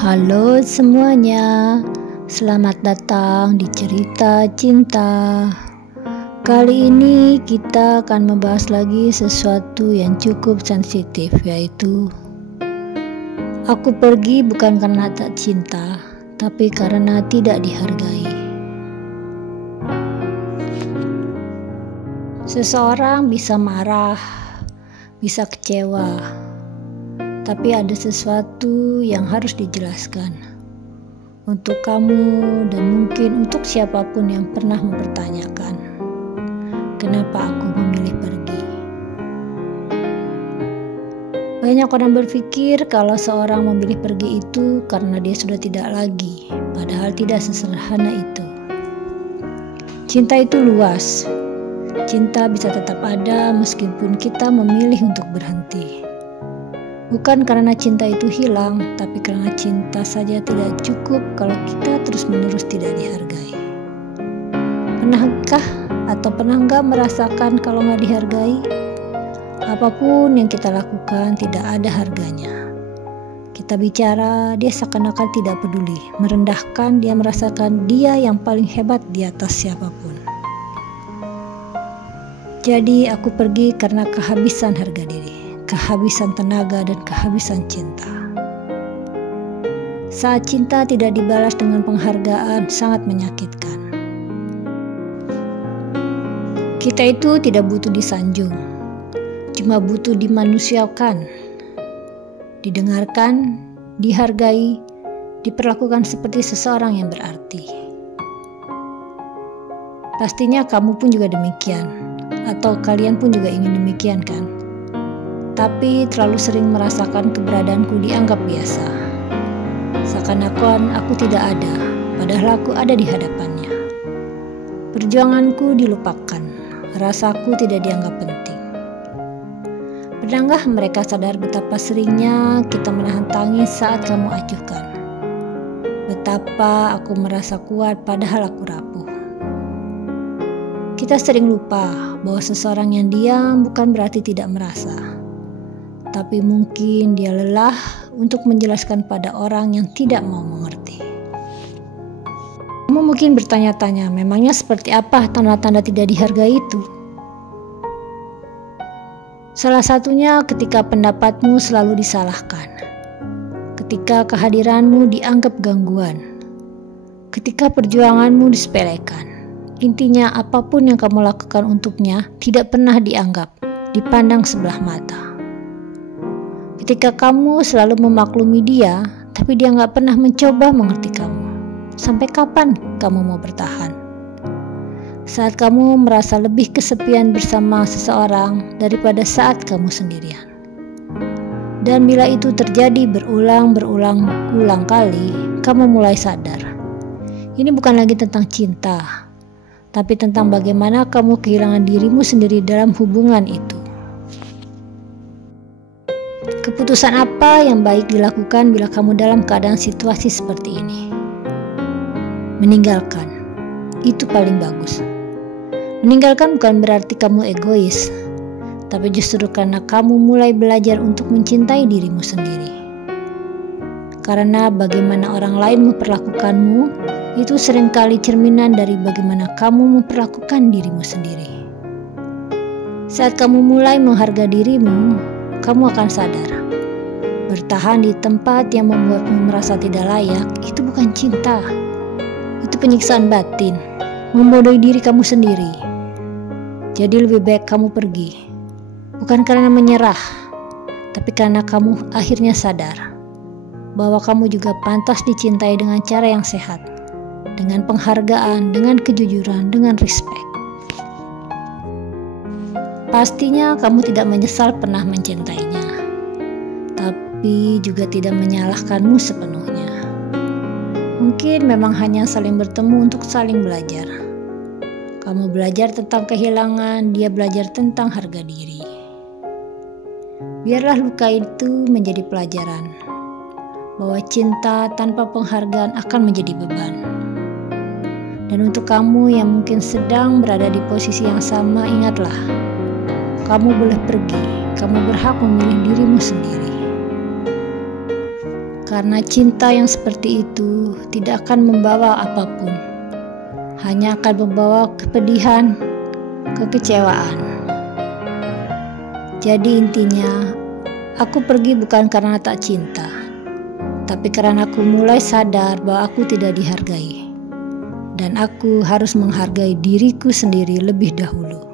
Halo semuanya, selamat datang di cerita cinta. Kali ini kita akan membahas lagi sesuatu yang cukup sensitif, yaitu aku pergi bukan karena tak cinta, tapi karena tidak dihargai. Seseorang bisa marah, bisa kecewa, tapi ada sesuatu yang harus dijelaskan untuk kamu dan mungkin untuk siapapun yang pernah mempertanyakan kenapa aku memilih pergi. Banyak orang berpikir kalau seorang memilih pergi itu karena dia sudah tidak lagi, padahal tidak sesederhana itu. Cinta itu luas. Cinta bisa tetap ada meskipun kita memilih untuk berhenti. Bukan karena cinta itu hilang, tapi karena cinta saja tidak cukup kalau kita terus-menerus tidak dihargai. Pernahkah atau pernah nggak merasakan kalau nggak dihargai? Apapun yang kita lakukan tidak ada harganya. Kita bicara, dia seakan-akan tidak peduli, merendahkan, dia merasakan dia yang paling hebat di atas siapapun. Jadi aku pergi karena kehabisan harga diri, kehabisan tenaga dan kehabisan cinta. Saat cinta tidak dibalas dengan penghargaan, sangat menyakitkan. Kita itu tidak butuh disanjung, cuma butuh dimanusiakan, didengarkan, dihargai, diperlakukan seperti seseorang yang berarti. Pastinya kamu pun juga demikian, atau kalian pun juga ingin demikian kan? Tapi terlalu sering merasakan keberadaanku dianggap biasa. Seakan-akan aku tidak ada, padahal aku ada di hadapannya. Perjuanganku dilupakan, rasaku tidak dianggap penting. Pernahkah mereka sadar betapa seringnya kita menahan tangis saat kamu acuhkan? Betapa aku merasa kuat padahal aku rapuh. Kita sering lupa bahwa seseorang yang diam bukan berarti tidak merasa, tapi mungkin dia lelah untuk menjelaskan pada orang yang tidak mau mengerti. Kamu mungkin bertanya-tanya, memangnya seperti apa tanda-tanda tidak dihargai itu? Salah satunya ketika pendapatmu selalu disalahkan, ketika kehadiranmu dianggap gangguan, ketika perjuanganmu disepelekan. Intinya apapun yang kamu lakukan untuknya tidak pernah dianggap, dipandang sebelah mata. Ketika kamu selalu memaklumi dia, tapi dia nggak pernah mencoba mengerti kamu. Sampai kapan kamu mau bertahan? Saat kamu merasa lebih kesepian bersama seseorang daripada saat kamu sendirian. Dan bila itu terjadi berulang kali, kamu mulai sadar. Ini bukan lagi tentang cinta, tapi tentang bagaimana kamu kehilangan dirimu sendiri dalam hubungan itu. Keputusan apa yang baik dilakukan bila kamu dalam keadaan situasi seperti ini? Meninggalkan. Itu paling bagus. Meninggalkan bukan berarti kamu egois, tapi justru karena kamu mulai belajar untuk mencintai dirimu sendiri. Karena bagaimana orang lain memperlakukanmu, itu seringkali cerminan dari bagaimana kamu memperlakukan dirimu sendiri. Saat kamu mulai menghargai dirimu, kamu akan sadar. Bertahan di tempat yang membuatmu merasa tidak layak, itu bukan cinta. Itu penyiksaan batin, membodohi diri kamu sendiri. Jadi lebih baik kamu pergi. Bukan karena menyerah, tapi karena kamu akhirnya sadar bahwa kamu juga pantas dicintai dengan cara yang sehat, dengan penghargaan, dengan kejujuran, dengan respect. Pastinya kamu tidak menyesal pernah mencintainya, tapi juga tidak menyalahkanmu sepenuhnya. Mungkin memang hanya saling bertemu untuk saling belajar. Kamu belajar tentang kehilangan, dia belajar tentang harga diri. Biarlah luka itu menjadi pelajaran, bahwa cinta tanpa penghargaan akan menjadi beban. Dan untuk kamu yang mungkin sedang berada di posisi yang sama, ingatlah, kamu boleh pergi, kamu berhak memilih dirimu sendiri. Karena cinta yang seperti itu tidak akan membawa apapun, hanya akan membawa kepedihan, kekecewaan. Jadi intinya, aku pergi bukan karena tak cinta, tapi karena aku mulai sadar bahwa aku tidak dihargai, dan aku harus menghargai diriku sendiri lebih dahulu.